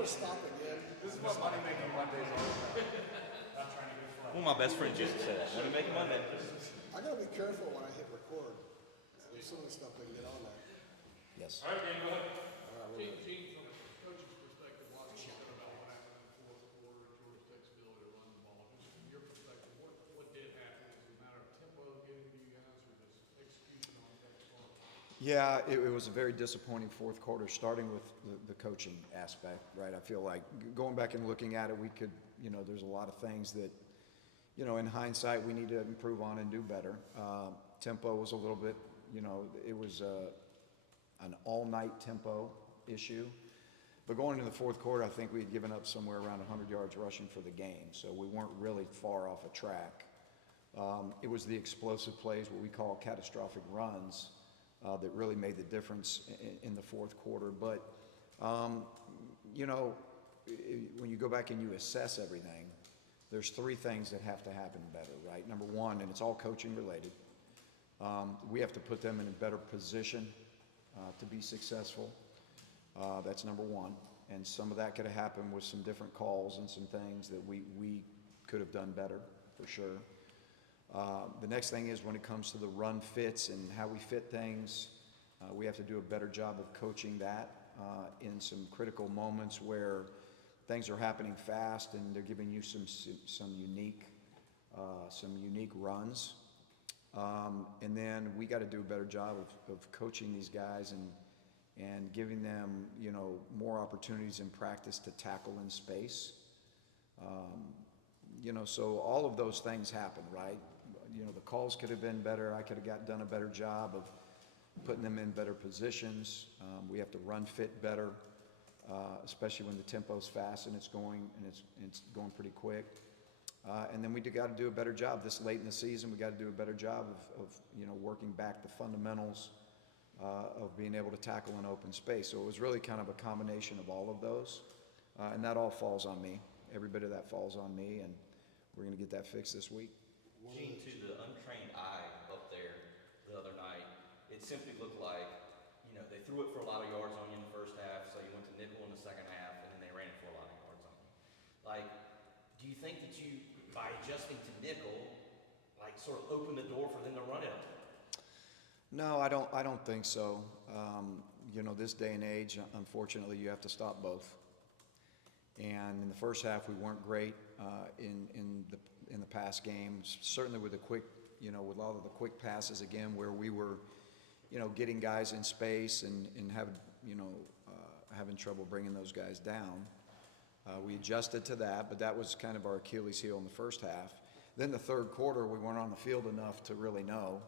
gonna stop again. This is what money making Mondays are about. Not trying to get flat. Well, my best friend used to say that. Money making Monday. I gotta be careful when I hit record. There's some of the stuff that can get on there. Yes. All right, Dan, go ahead. Gene, from a coach's perspective, a lot of talk about what happened in the fourth quarter, Georgia Tech's ability to run the ball. Just from your perspective, what did happen? Was it a matter of tempo getting to you guys, or just execution on Tech's part? Yeah, it was a very disappointing fourth quarter, starting with the coaching aspect, right? I feel like going back and looking at it, we could, there's a lot of things that, in hindsight, we need to improve on and do better. Tempo was a little bit, it was an all-night tempo issue. But going into the fourth quarter, I think we had given up somewhere around 100 yards rushing for the game, so we weren't really far off a track. It was the explosive plays, what we call catastrophic runs, that really made the difference in the fourth quarter. But, when you go back and you assess everything, there's three things that have to happen better, right? Number one, and it's all coaching related, we have to put them in a better position to be successful. That's number one. And some of that could have happened with some different calls and some things that we could have done better, for sure. The next thing is when it comes to the run fits and how we fit things, we have to do a better job of coaching that in some critical moments where things are happening fast and they're giving you some unique runs. And then we got to do a better job of coaching these guys and giving them, more opportunities in practice to tackle in space. So all of those things happen, right? The calls could have been better. I could have done a better job of putting them in better positions. We have to run fit better, especially when the tempo's fast and it's going pretty quick. And then we got to do a better job this late in the season. We got to do a better job of working back the fundamentals of being able to tackle in open space. So it was really kind of a combination of all of those, and that all falls on me. Every bit of that falls on me, and we're going to get that fixed this week. Gene, to the untrained eye up there the other night, it simply looked like, they threw it for a lot of yards on you in the first half, so you went to nickel in the second half, and then they ran it for a lot of yards on you. Like, do you think that you, by adjusting to nickel, like sort of open the door for them to run it up? No, I don't think so. This day and age, unfortunately, you have to stop both. And in the first half, we weren't great in the pass games. Certainly with the quick, with a lot of the quick passes again, where we were, getting guys in space and having trouble bringing those guys down. We adjusted to that, but that was kind of our Achilles heel in the first half. Then the third quarter, we weren't on the field enough to really know,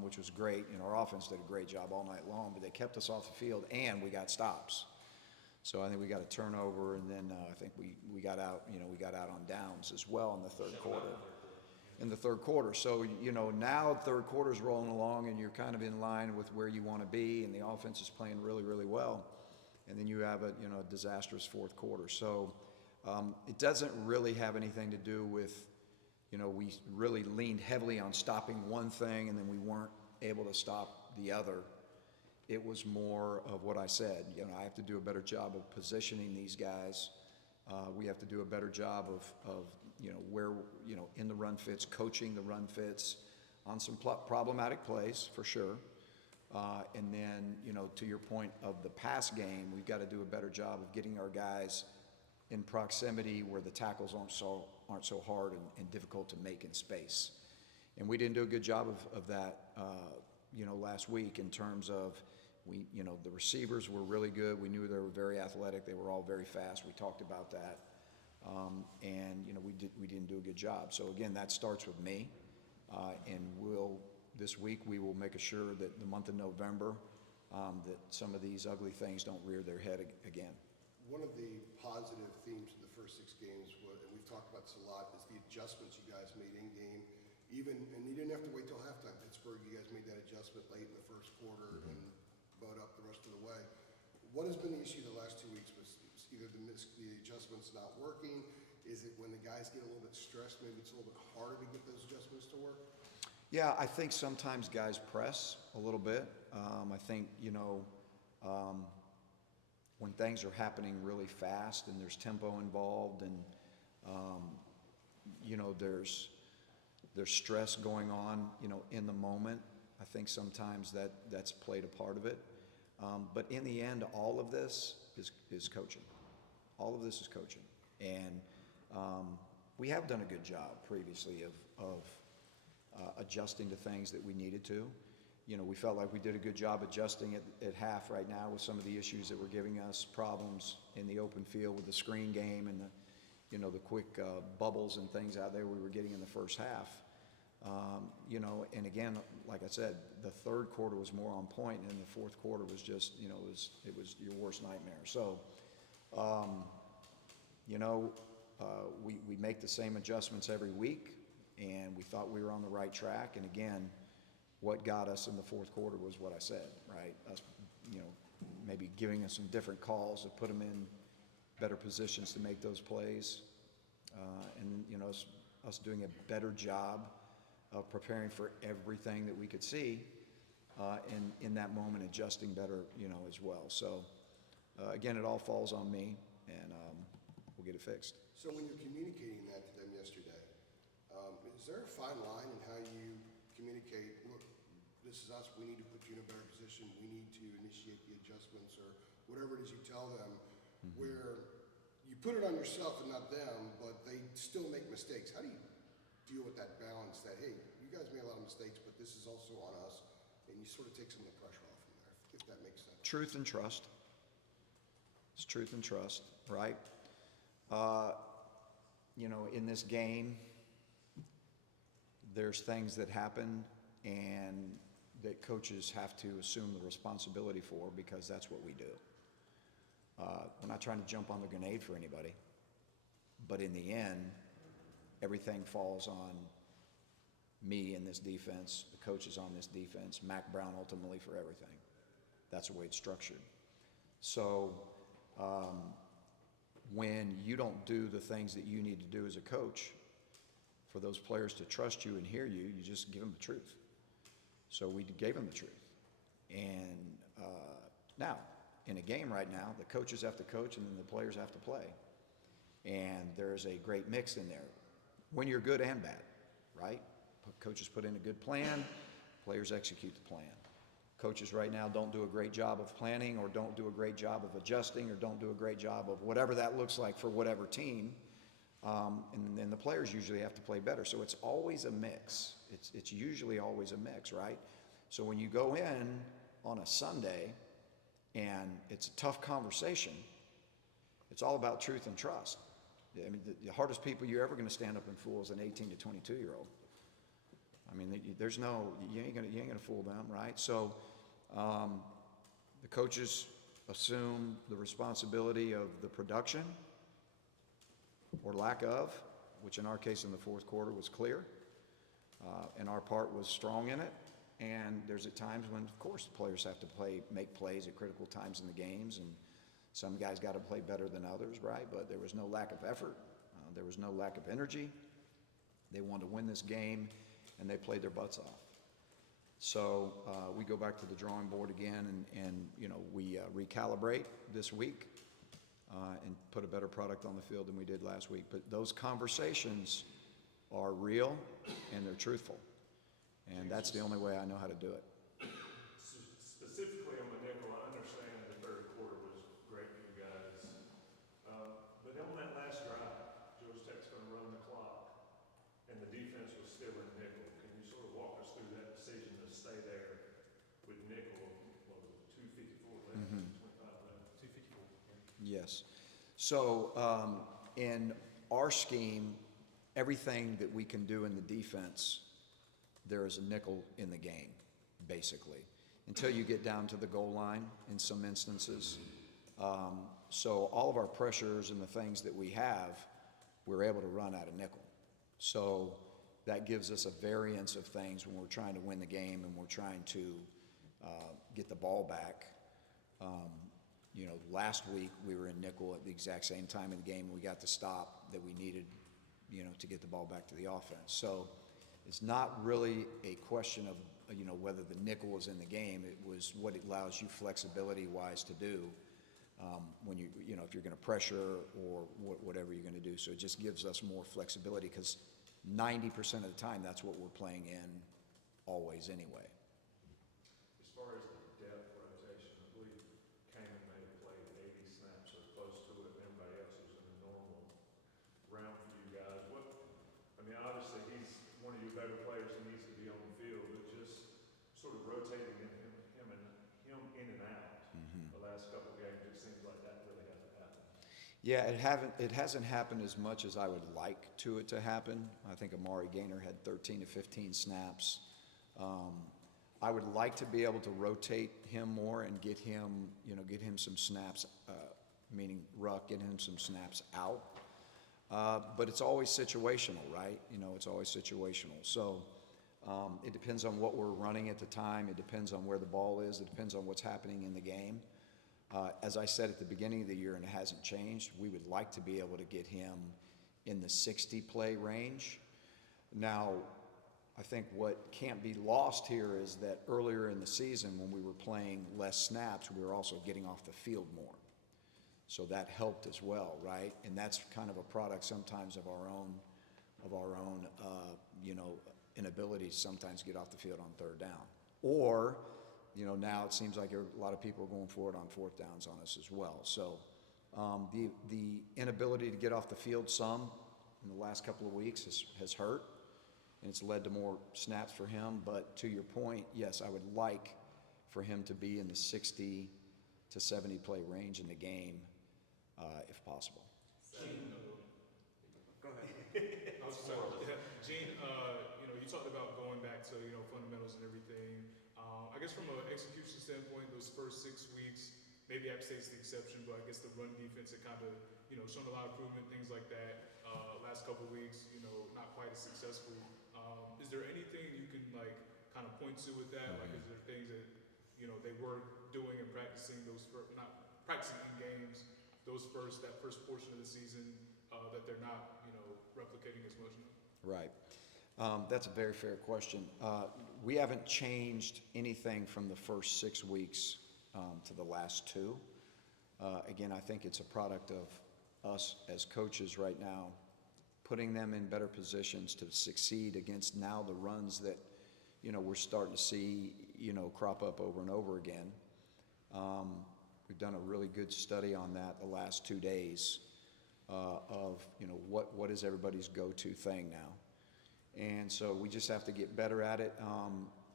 which was great. Our offense did a great job all night long, but they kept us off the field and we got stops. So I think we got a turnover, and then I think we got out, we got out on downs as well in the third quarter. So, now third quarter's rolling along and you're kind of in line with where you want to be, and the offense is playing really, really well. And then you have a disastrous fourth quarter. So it doesn't really have anything to do with, we really leaned heavily on stopping one thing and then we weren't able to stop the other. It was more of what I said. I have to do a better job of positioning these guys. We have to do a better job of where, in the run fits, coaching the run fits on some problematic plays for sure. And then, to your point of the pass game, we've got to do a better job of getting our guys in proximity where the tackles aren't so hard and difficult to make in space. And we didn't do a good job of that, last week in terms of the receivers were really good. We knew they were very athletic. They were all very fast. We talked about that. And we didn't do a good job. So again, that starts with me. And this week we will make sure that the month of November, that some of these ugly things don't rear their head again. One of the positive themes of the first 6 games, and we've talked about this a lot, is the adjustments you guys made in game. And you didn't have to wait till halftime. Pittsburgh, you guys made that adjustment late in the first quarter and bowed up the rest of the way. What has been the issue the last 2 weeks? Was either the adjustments not working? Is it when the guys get a little bit stressed, maybe it's a little bit harder to get those adjustments to work? Yeah, I think sometimes guys press a little bit. I think, when things are happening really fast and there's tempo involved and, you know, there's stress going on, you know, in the moment, I think sometimes that's played a part of it. But in the end, all of this is coaching. All of this is coaching. And we have done a good job previously of adjusting to things that we needed to. You know, we felt like we did a good job adjusting at half right now with some of the issues that were giving us problems in the open field with the screen game and the, you know, the quick bubbles and things out there we were getting in the first half. You know, and again, like I said, the third quarter was more on point, and the fourth quarter was just, you know, it was your worst nightmare. So, you know, we make the same adjustments every week, and we thought we were on the right track. And again, what got us in the fourth quarter was what I said, right? Us, you know, maybe giving us some different calls to put them in better positions to make those plays, and you know, us doing a better job of preparing for everything that we could see, in that moment, adjusting better, you know, as well. So, again, it all falls on me, and we'll get it fixed. So when you're communicating that to them yesterday, is there a fine line in how you communicate, look, this is us, we need to put you in a better position, we need to initiate the adjustments, or whatever it is you tell them, where you put it on yourself and not them, but they still make mistakes? How do you deal with that balance that, hey, you guys made a lot of mistakes, but this is also on us, and you sort of take some of the pressure off from there, if that makes sense? Truth and trust. It's truth and trust, right? You know, in this game, there's things that happen and that coaches have to assume the responsibility for, because that's what we do. We're not trying to jump on the grenade for anybody, but in the end, everything falls on me in this defense, the coaches on this defense, Mac Brown ultimately for everything. That's the way it's structured. So when you don't do the things that you need to do as a coach for those players to trust you and hear you, you just give them the truth. So we gave them the truth. And now, in a game right now, the coaches have to coach and then the players have to play. And there's a great mix in there, when you're good and bad, right? Coaches put in a good plan, players execute the plan. Coaches right now don't do a great job of planning, or don't do a great job of adjusting, or don't do a great job of whatever that looks like for whatever team. And then the players usually have to play better. So it's always a mix. It's usually always a mix, right? So when you go in on a Sunday and it's a tough conversation, it's all about truth and trust. I mean, the hardest people you're ever going to stand up and fool is an 18 to 22-year-old. I mean, there's no, you ain't gonna fool them, right? So the coaches assume the responsibility of the production, or lack of, which in our case in the fourth quarter was clear, and our part was strong in it. And there's at times when, of course, the players have to make plays at critical times in the games, and some guys got to play better than others, right? But there was no lack of effort. There was no lack of energy. They wanted to win this game, and they played their butts off. So we go back to the drawing board again, and you know, we recalibrate this week and put a better product on the field than we did last week. But those conversations are real and they're truthful, and that's the only way I know how to do it. Specifically on the nickel, I understand the third quarter was great for you guys. But then on that last drive, Georgia Tech's going to run the clock, and the defense was still in nickel. Can you sort of walk us through that decision to stay there with nickel? What was it, 2:54 left, 25 left? 2:54. Yes. So in our scheme, everything that we can do in the defense, there is a nickel in the game, basically, until you get down to the goal line in some instances. So all of our pressures and the things that we have, we're able to run out of nickel. So that gives us a variance of things when we're trying to win the game and we're trying to get the ball back. You know, last week we were in nickel at the exact same time in the game, and we got the stop that we needed, you know, to get the ball back to the offense. So it's not really a question of, you know, whether the nickel was in the game. It was what it allows you flexibility-wise to do. when if you're going to pressure or whatever you're going to do. So it just gives us more flexibility because 90% of the time that's what we're playing in always anyway. As far as the depth rotation, I believe Campbell may have played 80 snaps or close to it, and everybody else was in a normal round for you guys. Obviously he's one of your better players. He needs to be on the field, but just sort of rotating him in and out. The last couple of games, it seems like that really hasn't happened. Yeah, it hasn't happened as much as I would like it to happen. I think Amari Gaynor had 13 to 15 snaps. I would like to be able to rotate him more and get him some snaps, meaning ruck, get him some snaps out. But it's always situational, right? It's always situational. So it depends on what we're running at the time. It depends on where the ball is. It depends on what's happening in the game. As I said at the beginning of the year, and it hasn't changed, we would like to be able to get him in the 60 play range. Now, I think what can't be lost here is that earlier in the season when we were playing less snaps, we were also getting off the field more. So that helped as well, right? And that's kind of a product sometimes of our own inability to sometimes get off the field on third down. Or, now it seems like a lot of people are going forward on fourth downs on us as well. So the inability to get off the field some in the last couple of weeks has hurt, and it's led to more snaps for him. But to your point, yes, I would like for him to be in the 60 to 70 play range in the game, if possible. Go ahead. I was just saying, Gene, you talked about going back to, fundamentals and everything. I guess from an execution standpoint, those first 6 weeks, maybe App State's the exception, but I guess the run defense had kind of, shown a lot of improvement, things like that. Last couple of weeks, not quite as successful. Is there anything you can, kind of point to with that? Like, is there things that, they were doing and practicing not practicing in games, that first portion of the season, that they're not, replicating as much now? Right. That's a very fair question. We haven't changed anything from the first 6 weeks to the last 2. Again, I think it's a product of us as coaches right now, putting them in better positions to succeed against now the runs that, we're starting to see, crop up over and over again. We've done a really good study on that the last 2 days of, what is everybody's go-to thing now. And so we just have to get better at it.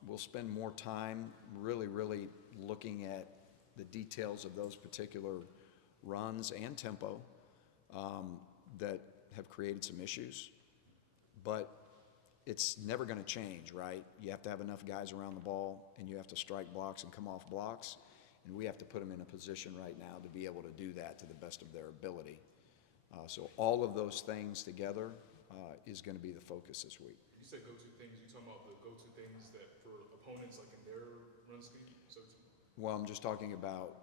We'll spend more time really looking at the details of those particular runs and tempo that have created some issues. But it's never going to change, right? You have to have enough guys around the ball, and you have to strike blocks and come off blocks. And we have to put them in a position right now to be able to do that to the best of their ability. So all of those things together is going to be the focus this week. You said go-to things. You talking about the go-to things that for opponents, like in their run scheme? Well, I'm just talking about,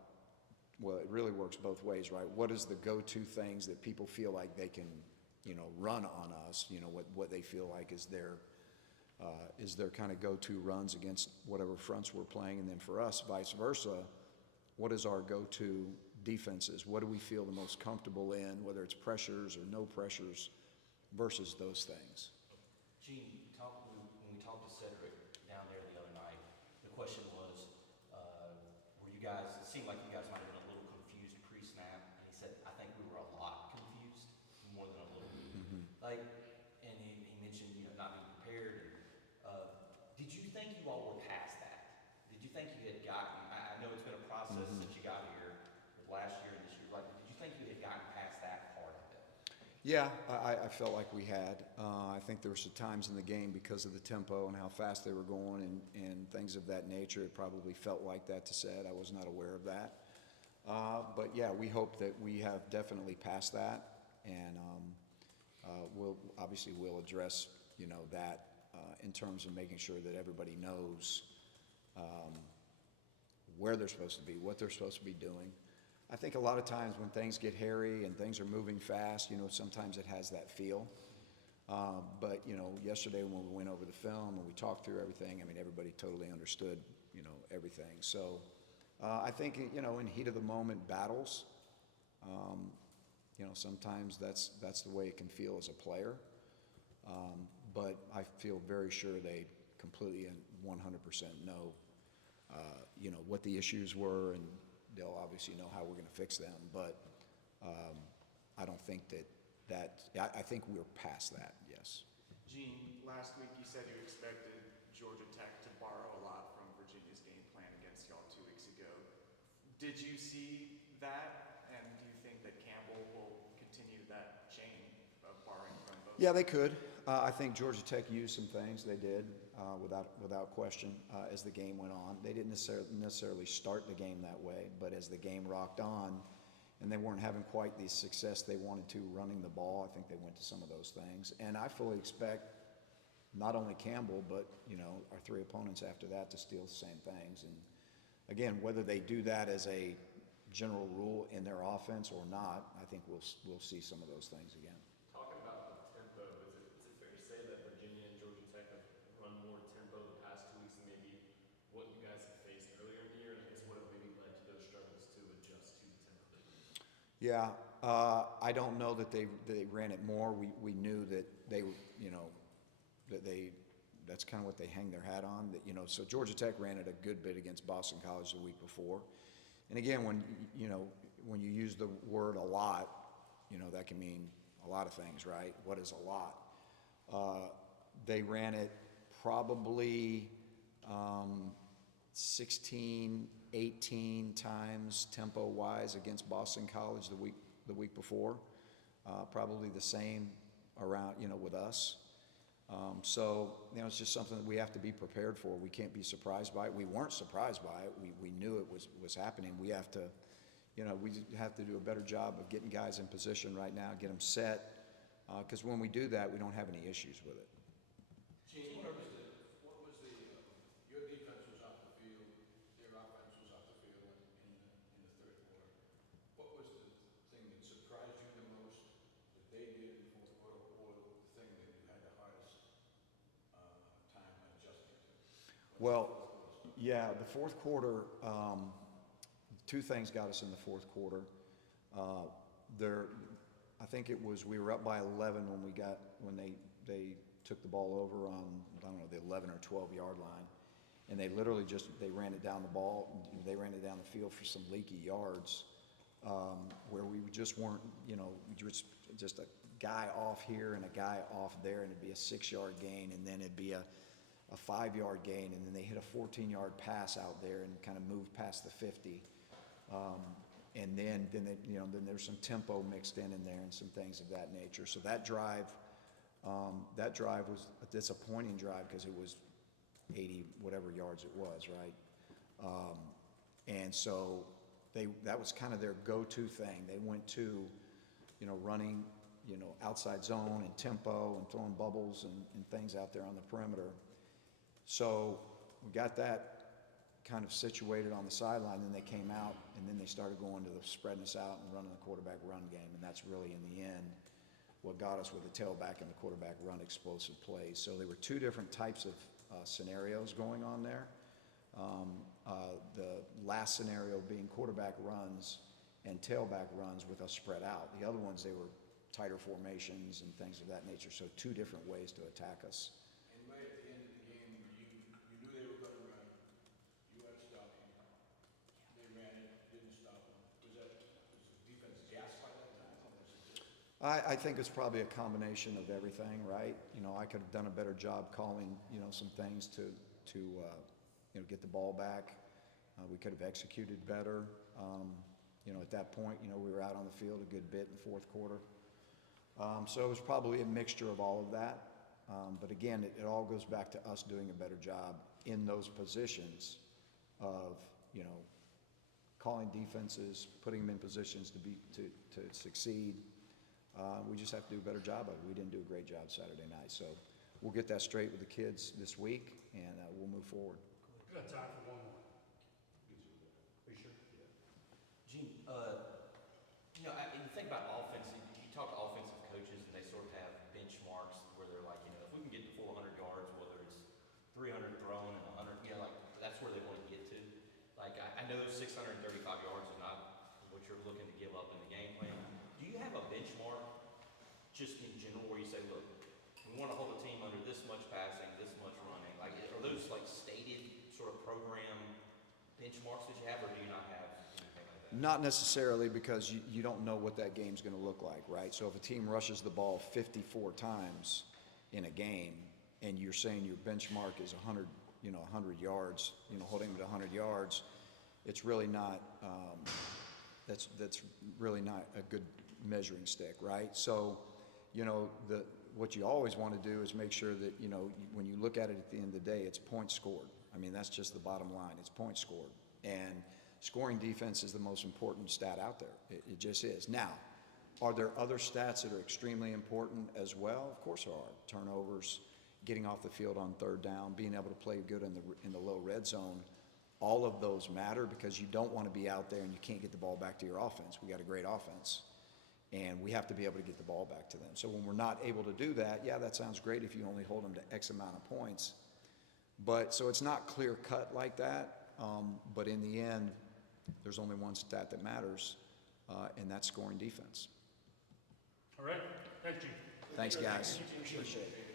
it really works both ways, right? What is the go-to things that people feel like they can, run on us? What they feel like is their kind of go-to runs against whatever fronts we're playing, and then for us, vice versa. What is our go-to defenses? What do we feel the most comfortable in, whether it's pressures or no pressures versus those things? Gene, when we talked to Cedric down there the other night, the question was, it seemed like you guys might have been a little confused pre-snap, and he said, I think we were a lot confused, more than a little. And he mentioned, not being prepared. Did you think you all were past that? Did you think you had gotten, I know it's been a process since you got here, last year and this year, did you think you had gotten past that part of it? Yeah, I felt like we had. I think there were some times in the game because of the tempo and how fast they were going and things of that nature. It probably felt like that to Sed. I was not aware of that. But yeah, we hope that we have definitely passed that, and we'll address that in terms of making sure that everybody knows where they're supposed to be, what they're supposed to be doing. I think a lot of times when things get hairy and things are moving fast, sometimes it has that feel. But yesterday when we went over the film and we talked through everything, everybody totally understood, everything. So I think, in heat of the moment battles, You know, sometimes that's the way it can feel as a player. But I feel very sure they completely and 100% know, you know, what the issues were, and they'll obviously know how we're going to fix them. But I don't think I think we're past that, yes. Gene, last week you said you expected Georgia Tech to borrow a lot from Virginia's game plan against y'all 2 weeks ago. Did you see that, and do you think that Campbell will continue that chain of borrowing from both? Yeah, they could. I think Georgia Tech used some things. They did, without question, as the game went on. They didn't necessarily start the game that way, but as the game rocked on, and they weren't having quite the success they wanted to running the ball, I think they went to some of those things. And I fully expect not only Campbell, but, you know, our 3 opponents after that to steal the same things. And again, whether they do that as a general rule in their offense or not, I think we'll see some of those things again. Talking about the tempo, is it fair to say that Virginia and Georgia Tech have run more tempo the past 2 weeks than maybe what you guys have faced earlier in the year? And I guess what have maybe led to those struggles to adjust to the tempo that you're in? Yeah, I don't know that they ran it more. We knew that they, you know, that's kind of what they hang their hat on. That, you know, so Georgia Tech ran it a good bit against Boston College the week before. And again, when you use the word a lot, you know, that can mean a lot of things, right? What is a lot? They ran it probably 16, 18 times tempo-wise against Boston College the week before. Probably the same around, you know, with us. So, you know, it's just something that we have to be prepared for. We can't be surprised by it. We weren't surprised by it. We knew it was happening. We have to, you know, we have to do a better job of getting guys in position right now, get them set, because when we do that, we don't have any issues with it. Gene, your defense was off the field, their offense was off the field in the third quarter. What was the thing that surprised you the most that they did in the fourth quarter, or the thing that you had the hardest time adjusting to? Well, yeah, the fourth quarter, 2 things got us in the fourth quarter. I think it was, we were up by 11 when they took the ball over on, I don't know, the 11 or 12 yard line. And they literally they ran it down they ran it down the field for some leaky yards, where we just weren't, you know, just a guy off here and a guy off there, and it'd be a 6 yard gain, and then it'd be a 5 yard gain, and then they hit a 14 yard pass out there and kind of moved past the 50. And then there's some tempo mixed in there and some things of that nature. So that drive was a disappointing drive because it was 80 whatever yards it was, right? And so that was kind of their go-to thing. They went to, you know, running, you know, outside zone and tempo and throwing bubbles and things out there on the perimeter. So we got that kind of situated on the sideline, then they came out, and then they started going to the spreading us out and running the quarterback run game, and that's really, in the end, what got us with the tailback and the quarterback run explosive plays. So there were 2 different types of scenarios going on there. The last scenario being quarterback runs and tailback runs with us spread out. The other ones, they were tighter formations and things of that nature, so 2 different ways to attack us. And right at the end of the game, you knew they were going to run. You had to stop them. They ran it, didn't stop them. Was the defense gassed by that time? Or was it just... I think it's probably a combination of everything, right? You know, I could have done a better job calling, you know, some things to you know, get the ball back. We could have executed better. You know, at that point, you know, we were out on the field a good bit in the fourth quarter. So it was probably a mixture of all of that. But again, it all goes back to us doing a better job in those positions of, you know, calling defenses, putting them in positions to succeed. We just have to do a better job of it. We didn't do a great job Saturday night. So we'll get that straight with the kids this week, and we'll move forward. We've got time for one more. Are you sure? Yeah. Gene, you know, you think about offense, you talk to offensive coaches, and they sort of have benchmarks where they're like, you know, if we can get to 400 yards, whether it's 300 thrown and 100, you know, like, that's where they want to get to. Like, I know 635 yards is not what you're looking to give up in the game plan. benchmarks that you have, or do you not have anything like that? Not necessarily, because you don't know what that game's going to look like, right? So if a team rushes the ball 54 times in a game, and you're saying your benchmark is 100 yards, holding them to 100 yards, it's really not, that's really not a good measuring stick, right? So, what you always want to do is make sure that, when you look at it at the end of the day, it's points scored. I mean, that's just the bottom line. It's points scored. And scoring defense is the most important stat out there. It just is. Now, are there other stats that are extremely important as well? Of course there are. Turnovers, getting off the field on third down, being able to play good in the low red zone. All of those matter, because you don't want to be out there and you can't get the ball back to your offense. We got a great offense, and we have to be able to get the ball back to them. So when we're not able to do that, yeah, that sounds great if you only hold them to X amount of points. But so it's not clear cut like that. But in the end, there's only one stat that matters, and that's scoring defense. All right, thank you. Thanks, guys. Appreciate it.